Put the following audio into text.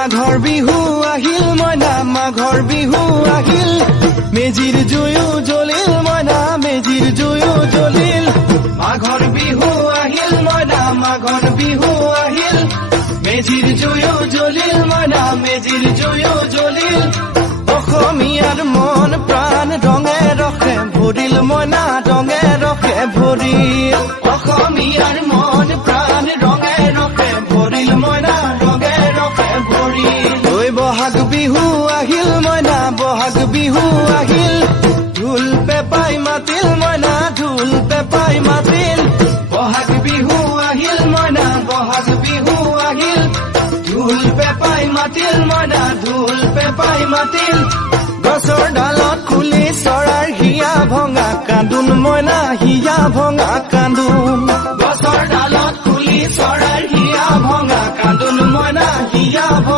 মাঘৰ বিহু আহিল মইনা মাঘৰ বিহু আহিল মেজিৰ জুয়ো জ্বলিল মইনা মেজিৰ জুয়ো জ্বলিল মাঘৰ বিহু আহিল মইনা মাঘৰ বিহু আহিল মেজিৰ জুয়ো জ্বলিল মইনা মেজিৰ জুয়ো জ্বলিল অসমীয়াৰ মন প্ৰাণ ৰঙে ৰখে ভৰিল মইনা ৰঙে ৰখে ভৰিল অসমীয়াৰ মন প্ৰাণ ৰঙে ৰখে ভৰিল মইনা ৰঙে ৰখে ভৰিল ঐ বহাগ বিহু আহিল মইনা বহাগ বিহু আহিল ঢোল পেপাই মাতিল মইনা ঢোল পেপাই মাতিল বহাগ বিহু আহিল মইনা বহাগ বিহু আহিল ঢোল পেপাই মাতিল মইনা ঢোল পেপাই মাতিল গছৰ ডালত খুলি চৰাৰ হিয়া ভঙা কান্দোন মইনা হিয়া ভঙা কান্দোন